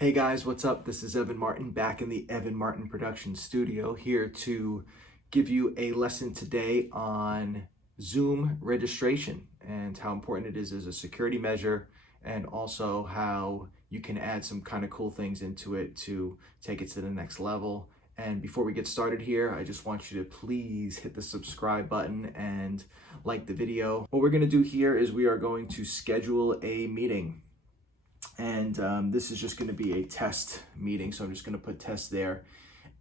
Hey guys, what's up? This is Evan Martin back in the Evan Martin Production Studio here to give you a lesson today on Zoom registration and how important it is as a security measure, and also how you can add some kind of cool things into it to take it to the next level. And before we get started here, I just want you to please hit the subscribe button and like the video. What we're going to do here is we are going to schedule a meeting. And this is just going to be a test meeting, so I'm just going to put test there.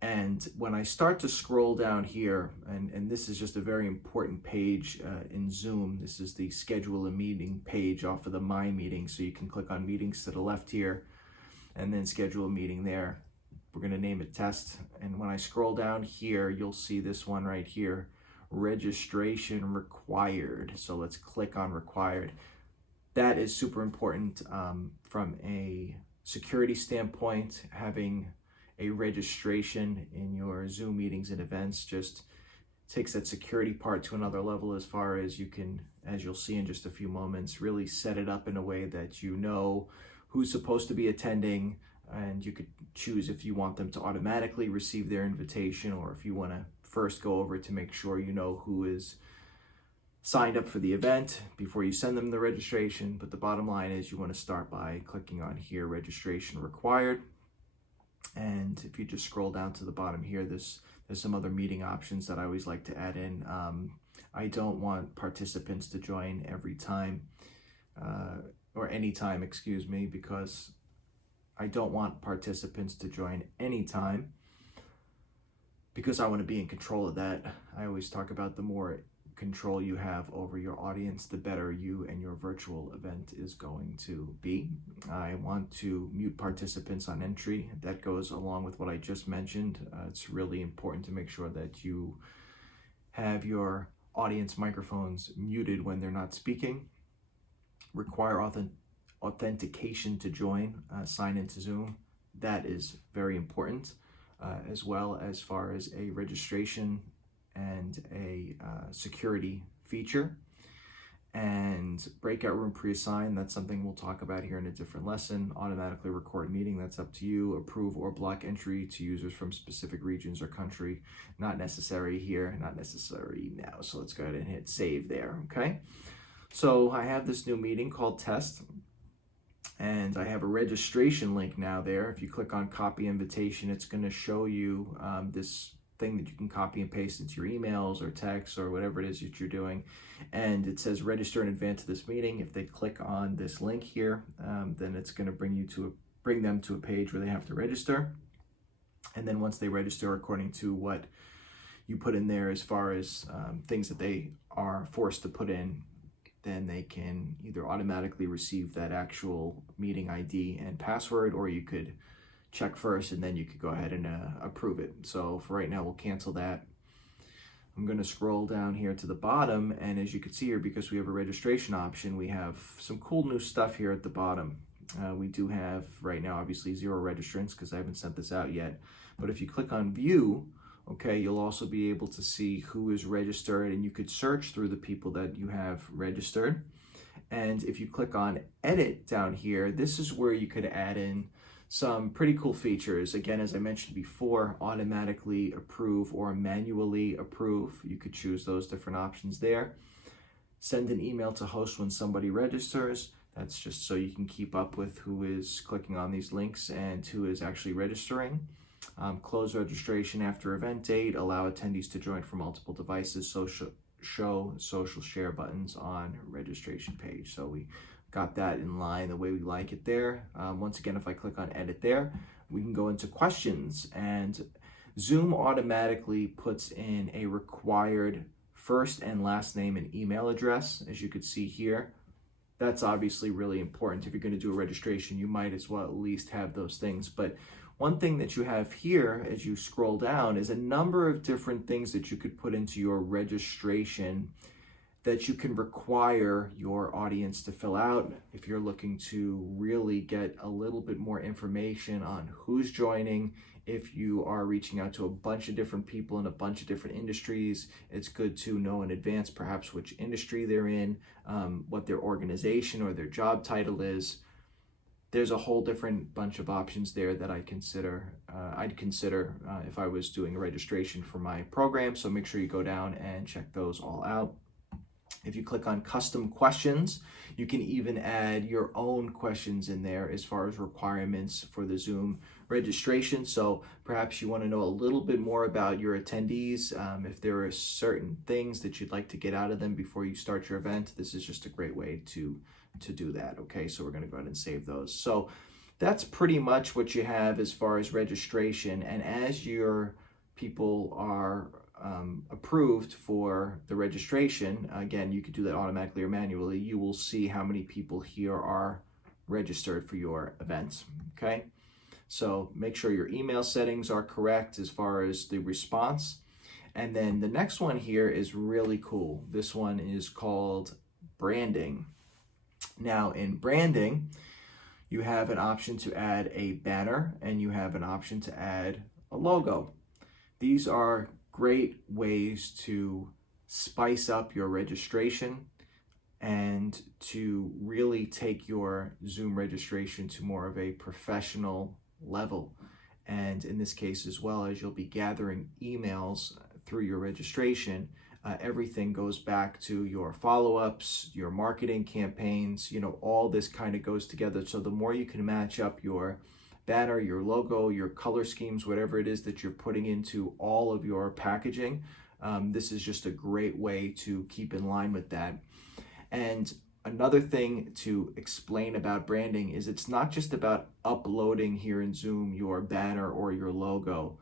And when I start to scroll down here, and this is just a very important page in Zoom. This is the schedule a meeting page off of the My Meeting, so you can click on meetings to the left here and then schedule a meeting there. We're going to name it test. And when I scroll down here, you'll see this one right here, registration required. So let's click on required. That is super important from a security standpoint. Having a registration in your Zoom meetings and events just takes that security part to another level, as far as you can, as you'll see in just a few moments, really set it up in a way that you know who's supposed to be attending, and you could choose if you want them to automatically receive their invitation, or if you want to first go over to make sure you know who is signed up for the event before you send them the registration. But the bottom line is you want to start by clicking on here, registration required. And if you just scroll down to the bottom here, there's some other meeting options that I always like to add in. I don't want participants to join every time, or anytime, excuse me, because I don't want participants to join anytime, because I want to be in control of that. I always talk about the more control you have over your audience, the better you and your virtual event is going to be. I want to mute participants on entry. That goes along with what I just mentioned. It's really important to make sure that you have your audience microphones muted when they're not speaking. Require authentication to join, sign into Zoom. That is very important, as well as far as a registration and a security feature. And breakout room pre-assigned, that's something we'll talk about here in a different lesson. Automatically record meeting, that's up to you. Approve or block entry to users from specific regions or country. Not necessary here, not necessary now. So let's go ahead and hit save there, okay? So I have this new meeting called test, and I have a registration link now there. If you click on copy invitation, it's going to show you this thing that you can copy and paste into your emails or texts or whatever it is that you're doing. And it says register in advance of this meeting. If they click on this link here, then it's going to bring them to a page where they have to register. And then once they register, according to what you put in there as far as things that they are forced to put in, then they can either automatically receive that actual meeting ID and password, or you could check first and then you could go ahead and approve it. So for right now, we'll cancel that. I'm going to scroll down here to the bottom, and as you can see here, because we have a registration option, we have some cool new stuff here at the bottom. We do have right now obviously 0 registrants because I haven't sent this out yet, but if you click on view, okay, you'll also be able to see who is registered, and you could search through the people that you have registered. And if you click on edit down here, this is where you could add in some pretty cool features. Again, as I mentioned before, automatically approve or manually approve. You could choose those different options there. Send an email to host when somebody registers. That's just so you can keep up with who is clicking on these links and who is actually registering. Close registration after event date. Allow attendees to join from multiple devices. Show social share buttons on registration page. So we got that in line the way we like it there. Once again, if I click on edit there, we can go into questions, and Zoom automatically puts in a required first and last name and email address, as you could see here. That's obviously really important. If you're going to do a registration, you might as well at least have those things. But one thing that you have here as you scroll down is a number of different things that you could put into your registration that you can require your audience to fill out if you're looking to really get a little bit more information on who's joining. If you are reaching out to a bunch of different people in a bunch of different industries, it's good to know in advance perhaps which industry they're in, what their organization or their job title is. there's a whole different bunch of options there that I'd consider if I was doing a registration for my program. So make sure you go down and check those all out. If you click on custom questions, you can even add your own questions in there as far as requirements for the Zoom registration. So perhaps you want to know a little bit more about your attendees. If there are certain things that you'd like to get out of them before you start your event, this is just a great way to do that. Okay, so we're going to go ahead and save those. So that's pretty much what you have as far as registration. And as your people are approved for the registration, again, you could do that automatically or manually, you will see how many people here are registered for your events. Okay, so make sure your email settings are correct as far as the response. And then the next one here is really cool. This one is called branding. Now in branding, you have an option to add a banner and you have an option to add a logo. These are great ways to spice up your registration and to really take your Zoom registration to more of a professional level. And in this case, as well, as you'll be gathering emails through your registration, everything goes back to your follow-ups, your marketing campaigns, all this kind of goes together. So the more you can match up your banner, your logo, your color schemes, whatever it is that you're putting into all of your packaging, this is just a great way to keep in line with that. And another thing to explain about branding is it's not just about uploading here in Zoom your banner or your logo.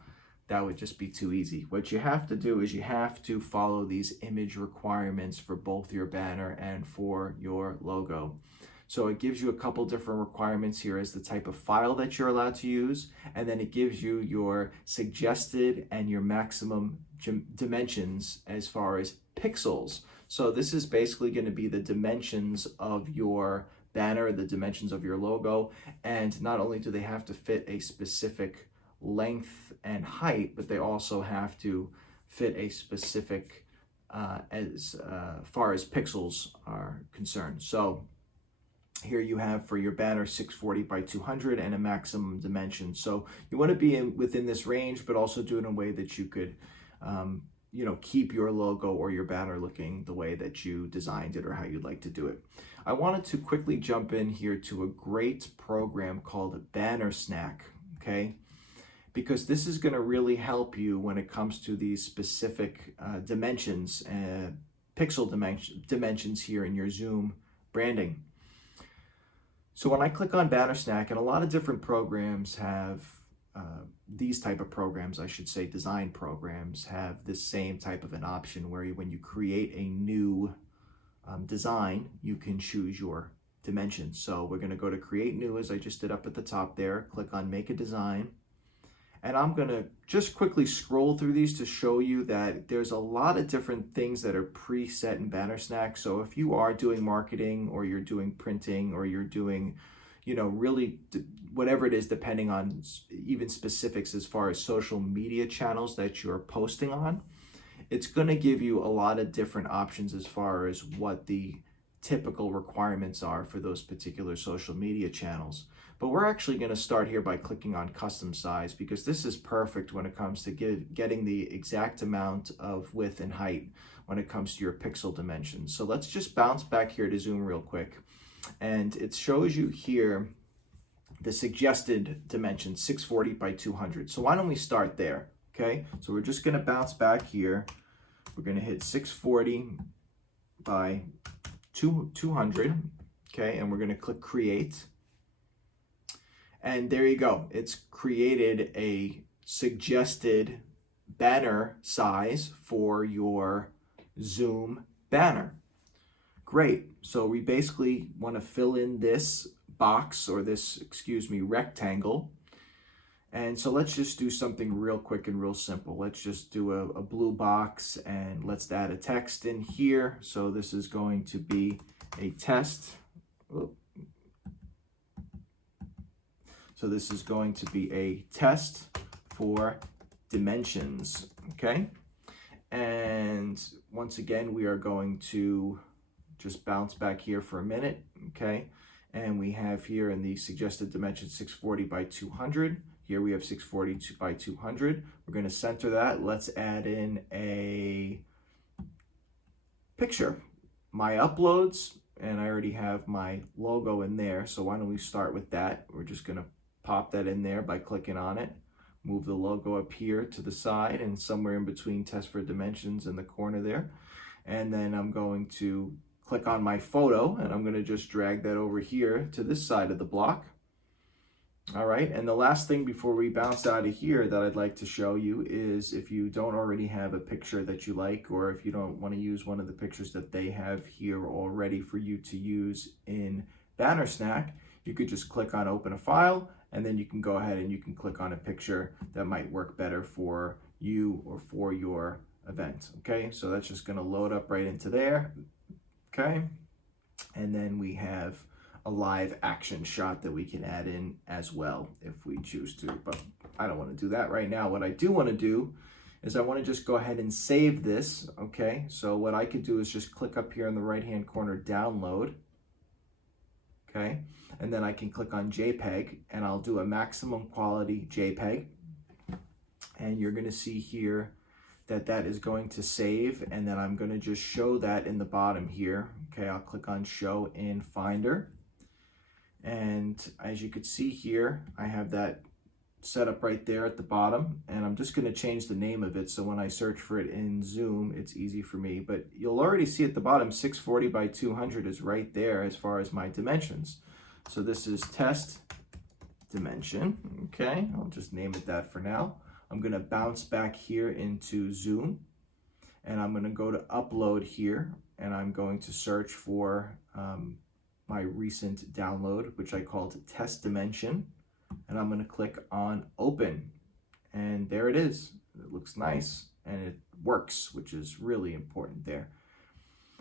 That would just be too easy. What you have to do is you have to follow these image requirements for both your banner and for your logo. So it gives you a couple different requirements here as the type of file that you're allowed to use, and then it gives you your suggested and your maximum dimensions as far as pixels. So this is basically going to be the dimensions of your banner, the dimensions of your logo, and not only do they have to fit a specific length and height, but they also have to fit a specific as far as pixels are concerned. So here you have for your banner 640 by 200 and a maximum dimension. So you want to be within this range, but also do it in a way that you could keep your logo or your banner looking the way that you designed it or how you'd like to do it. I wanted to quickly jump in here to a great program called bannersnack, okay? Because this is going to really help you when it comes to these specific dimensions, pixel dimensions here in your Zoom branding. So when I click on bannersnack, and a lot of different programs have these type of programs, I should say design programs, have this same type of an option where when you create a new design, you can choose your dimensions. So we're going to go to create new, as I just did up at the top there, click on make a design. And I'm going to just quickly scroll through these to show you that there's a lot of different things that are preset in bannersnack. So if you are doing marketing or you're doing printing or you're doing, really whatever it is, depending on even specifics as far as social media channels that you're posting on, it's going to give you a lot of different options as far as what the typical requirements are for those particular social media channels. But we're actually going to start here by clicking on custom size, because this is perfect when it comes to getting the exact amount of width and height when it comes to your pixel dimensions. So let's just bounce back here to Zoom real quick. And it shows you here the suggested dimension, 640 by 200. So why don't we start there, okay? So we're just going to bounce back here. We're going to hit 640 by 200, okay? And we're going to click create. And there you go. It's created a suggested banner size for your Zoom banner. Great. So we basically want to fill in this box, or this, rectangle. And so let's just do something real quick and real simple. Let's just do a blue box, and let's add a text in here. So this is going to be a test. So this is going to be a test for dimensions, okay? And once again, we are going to just bounce back here for a minute, okay? And we have here in the suggested dimension 640 by 200. Here we have 640 by 200. We're going to center that. Let's add in a picture. My uploads, and I already have my logo in there. So why don't we start with that? We're just going to pop that in there by clicking on it. Move the logo up here to the side and somewhere in between test for dimensions in the corner there. And then I'm going to click on my photo and I'm going to just drag that over here to this side of the block. All right, and the last thing before we bounce out of here that I'd like to show you is if you don't already have a picture that you like, or if you don't want to use one of the pictures that they have here already for you to use in bannersnack, you could just click on open a file, and then you can go ahead and you can click on a picture that might work better for you or for your event. Okay, so that's just going to load up right into there. Okay, and then we have a live action shot that we can add in as well if we choose to, but I don't want to do that right now. What I do want to do is I want to just go ahead and save this. Okay, so what I could do is just click up here in the right hand corner, download. Okay, and then I can click on JPEG and I'll do a maximum quality JPEG, and you're going to see here that is going to save, and then I'm going to just show that in the bottom here. Okay, I'll click on show in Finder, and as you can see here, I have that set up right there at the bottom, and I'm just going to change the name of it so when I search for it in Zoom, it's easy for me. But you'll already see at the bottom 640 by 200 is right there as far as my dimensions. So this is test dimension. Okay, I'll just name it that for now. I'm going to bounce back here into Zoom, and I'm going to go to upload here, and I'm going to search for my recent download, which I called test dimension, and I'm going to click on open, and there it is. It looks nice and it works, which is really important there.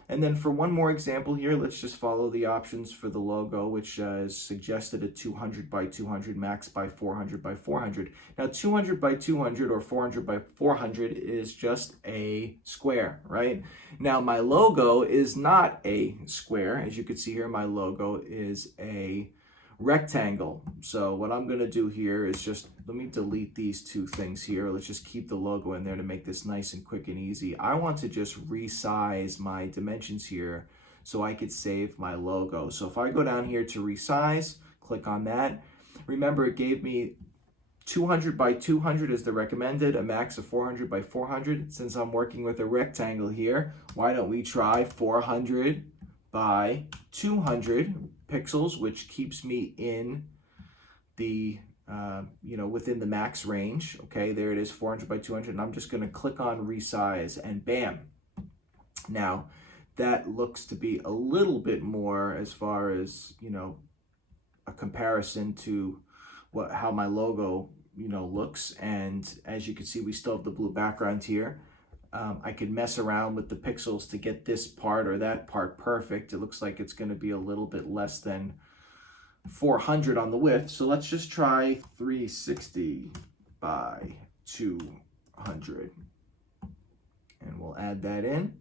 And then for one more example here, let's just follow the options for the logo, which is suggested at 200 by 200, max by 400 by 400. Now 200 by 200 or 400 by 400 is just a square, right? Now my logo is not a square. As you can see here, my logo is a rectangle. So what I'm going to do here is just, let me delete these two things here. Let's just keep the logo in there to make this nice and quick and easy. I want to just resize my dimensions here so I could save my logo. So if I go down here to resize, click on that. Remember, it gave me 200 by 200 is the recommended, a max of 400 by 400. Since I'm working with a rectangle here, why don't we try 400 by 200 pixels, which keeps me in the within the max range. Okay, there it is, 400 by 200, and I'm just going to click on resize, and bam. Now that looks to be a little bit more as far as a comparison to how my logo looks, and as you can see, we still have the blue background here. I could mess around with the pixels to get this part or that part perfect. It looks like it's going to be a little bit less than 400 on the width. So let's just try 360 by 200. And we'll add that in.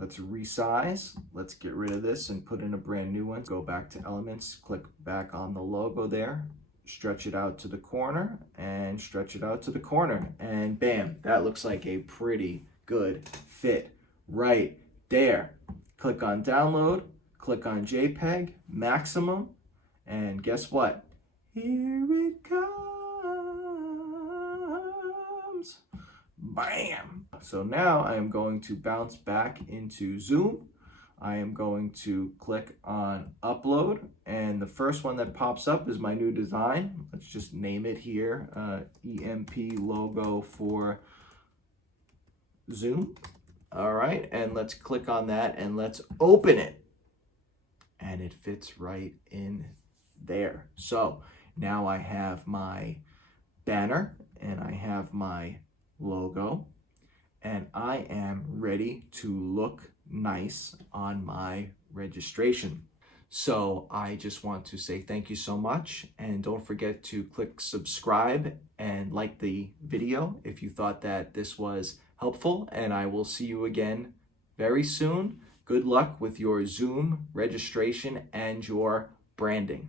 Let's resize. Let's get rid of this and put in a brand new one. Go back to elements, click back on the logo there. Stretch it out to the corner and stretch it out to the corner, and bam, that looks like a pretty good fit right there. Click on download, click on JPEG, maximum, and guess what? Here it comes. Bam! So now I am going to bounce back into Zoom. I am going to click on upload, and the first one that pops up is my new design. Let's just name it here, EMP logo for Zoom. All right, and let's click on that and let's open it. And it fits right in there. So now I have my banner and I have my logo, and I am ready to look nice on my registration. So I just want to say thank you so much, and don't forget to click subscribe and like the video if you thought that this was helpful, and I will see you again very soon. Good luck with your Zoom registration and your branding.